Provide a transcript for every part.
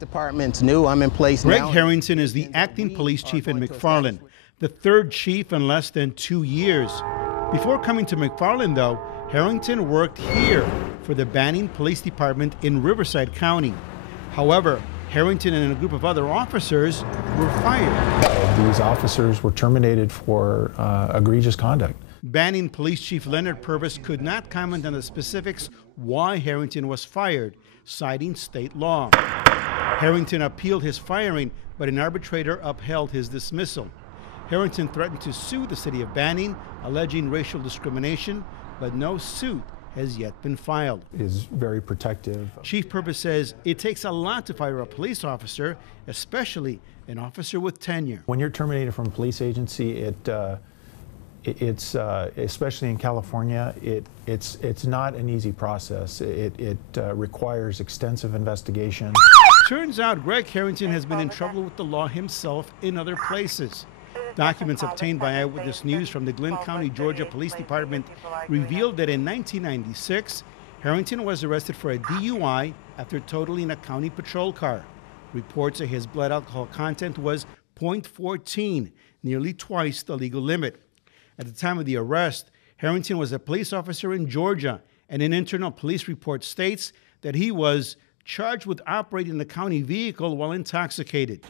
Department's new. I'm in place now. Greg Harrington is the acting police chief in McFarland, the third chief in less than 2 years. Before coming to McFarland, though, Harrington worked here for the Banning Police Department in Riverside County. However, Harrington and a group of other officers were fired. These officers were terminated for egregious conduct. Banning Police Chief Leonard Purvis could not comment on the specifics why Harrington was fired, citing state law. Harrington appealed his firing, but an arbitrator upheld his dismissal. Harrington threatened to sue the city of Banning, alleging racial discrimination, but no suit has yet been filed. Is very protective. Chief Purvis says it takes a lot to fire a police officer, especially an officer with tenure. When you're terminated from a police agency, it's especially in California, it's not an easy process. It requires extensive investigation. Turns out Greg Harrington has been in trouble with the law himself in other places. Documents obtained by Eyewitness News from the Glynn County, Georgia Police Department revealed that in 1996, Harrington was arrested for a DUI after totaling a county patrol car. Reports say his blood alcohol content was 0.14, nearly twice the legal limit. At the time of the arrest, Harrington was a police officer in Georgia, and an internal police report states that he was charged with operating the county vehicle while intoxicated.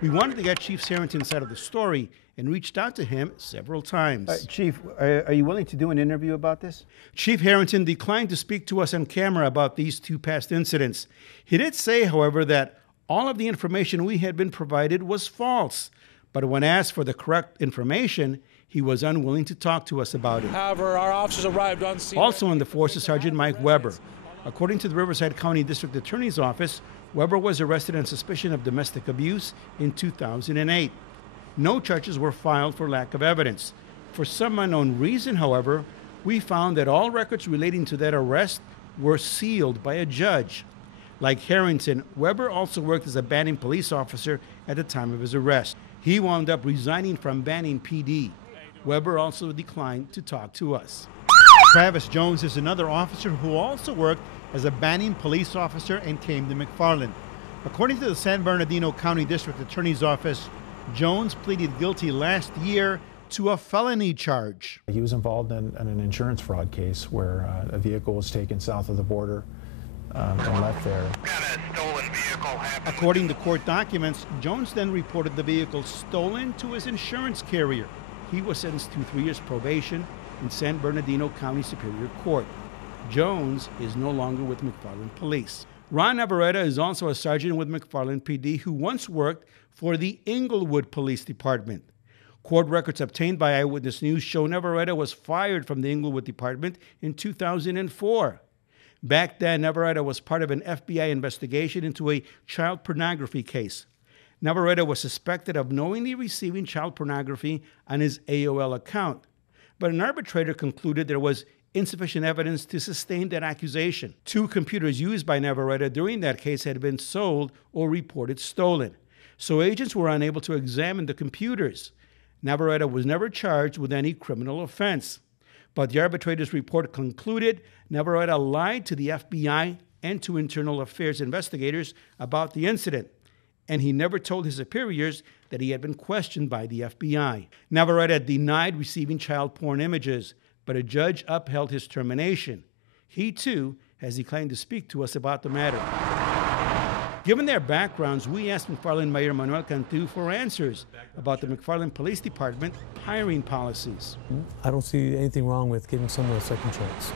We wanted to get Chief Harrington's side of the story and reached out to him several times. Chief, are you willing to do an interview about this? Chief Harrington declined to speak to us on camera about these two past incidents. He did say, however, that all of the information we had been provided was false. But when asked for the correct information, he was unwilling to talk to us about it. However, our officers arrived on scene. Also on the force is Sergeant Mike Weber. According to the Riverside County District Attorney's Office, Weber was arrested on suspicion of domestic abuse in 2008. No charges were filed for lack of evidence. For some unknown reason, however, we found that all records relating to that arrest were sealed by a judge. Like Harrington, Weber also worked as a Banning police officer at the time of his arrest. He wound up resigning from Banning PD. Weber also declined to talk to us. Travis Jones is another officer who also worked as a Banning police officer and came to McFarland. According to the San Bernardino County District Attorney's Office, Jones pleaded guilty last year to a felony charge. He was involved in an insurance fraud case where a vehicle was taken south of the border and left there. According to court documents, Jones then reported the vehicle stolen to his insurance carrier. He was sentenced to 3 years probation in San Bernardino County Superior Court. Jones is no longer with McFarland Police. Ron Navarrete is also a sergeant with McFarland PD who once worked for the Inglewood Police Department. Court records obtained by Eyewitness News show Navarrete was fired from the Inglewood Department in 2004. Back then, Navarrete was part of an FBI investigation into a child pornography case. Navarrete was suspected of knowingly receiving child pornography on his AOL account, but an arbitrator concluded there was insufficient evidence to sustain that accusation. 2 computers used by Navarrete during that case had been sold or reported stolen, so agents were unable to examine the computers. Navarrete was never charged with any criminal offense, but the arbitrator's report concluded Navarrete lied to the FBI and to internal affairs investigators about the incident, and he never told his superiors that he had been questioned by the FBI. Navarrete denied receiving child porn images, but a judge upheld his termination. He, too, has declined to speak to us about the matter. Given their backgrounds, we asked McFarland Mayor Manuel Cantu for answers about the McFarland Police Department hiring policies. I don't see anything wrong with giving someone a second chance.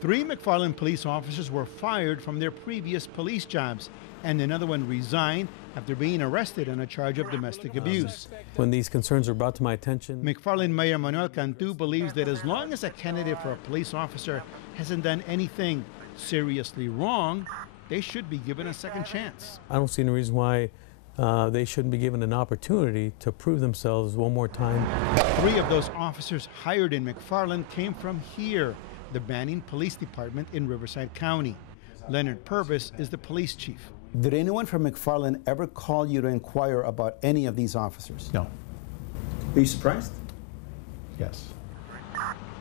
3 McFarland police officers were fired from their previous police jobs, and another one resigned after being arrested on a charge of domestic abuse. When these concerns are brought to my attention, McFarland Mayor Manuel Cantu believes that as long as a candidate for a police officer hasn't done anything seriously wrong, they should be given a second chance. I don't see any reason why they shouldn't be given an opportunity to prove themselves one more time. 3 of those officers hired in McFarland came from here, the Banning Police Department in Riverside County. Leonard Purvis is the police chief. Did anyone from McFarland ever call you to inquire about any of these officers? No. Are you surprised? Yes.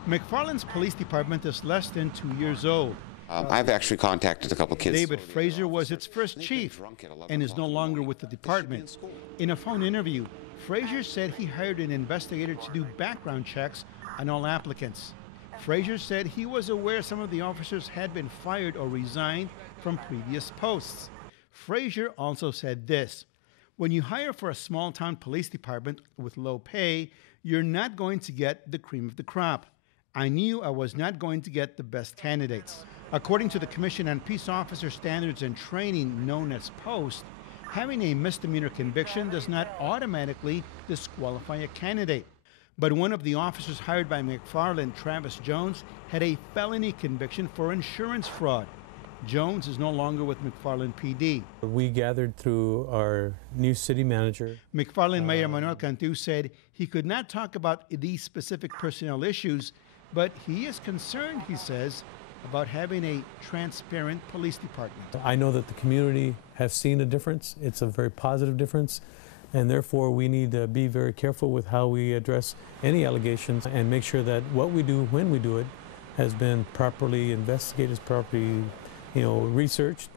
McFarland's police department is less than 2 years old. I've actually contacted a couple kids. David Fraser was its first chief and is no longer with the department. In a phone interview, Fraser said he hired an investigator to do background checks on all applicants. Fraser said he was aware some of the officers had been fired or resigned from previous posts. Fraser also said this: when you hire for a small-town police department with low pay, you're not going to get the cream of the crop. I knew I was not going to get the best candidates. According to the Commission on Peace Officer Standards and Training, known as POST, having a misdemeanor conviction does not automatically disqualify a candidate. But one of the officers hired by McFarland, Travis Jones, had a felony conviction for insurance fraud. Jones is no longer with McFarland PD. We gathered through our new city manager. McFarland Mayor Manuel Cantu said he could not talk about these specific personnel issues, but he is concerned, he says, about having a transparent police department. I know that the community has seen a difference. It's a very positive difference, and therefore we need to be very careful with how we address any allegations and make sure that what we do when we do it has been properly investigated, properly researched.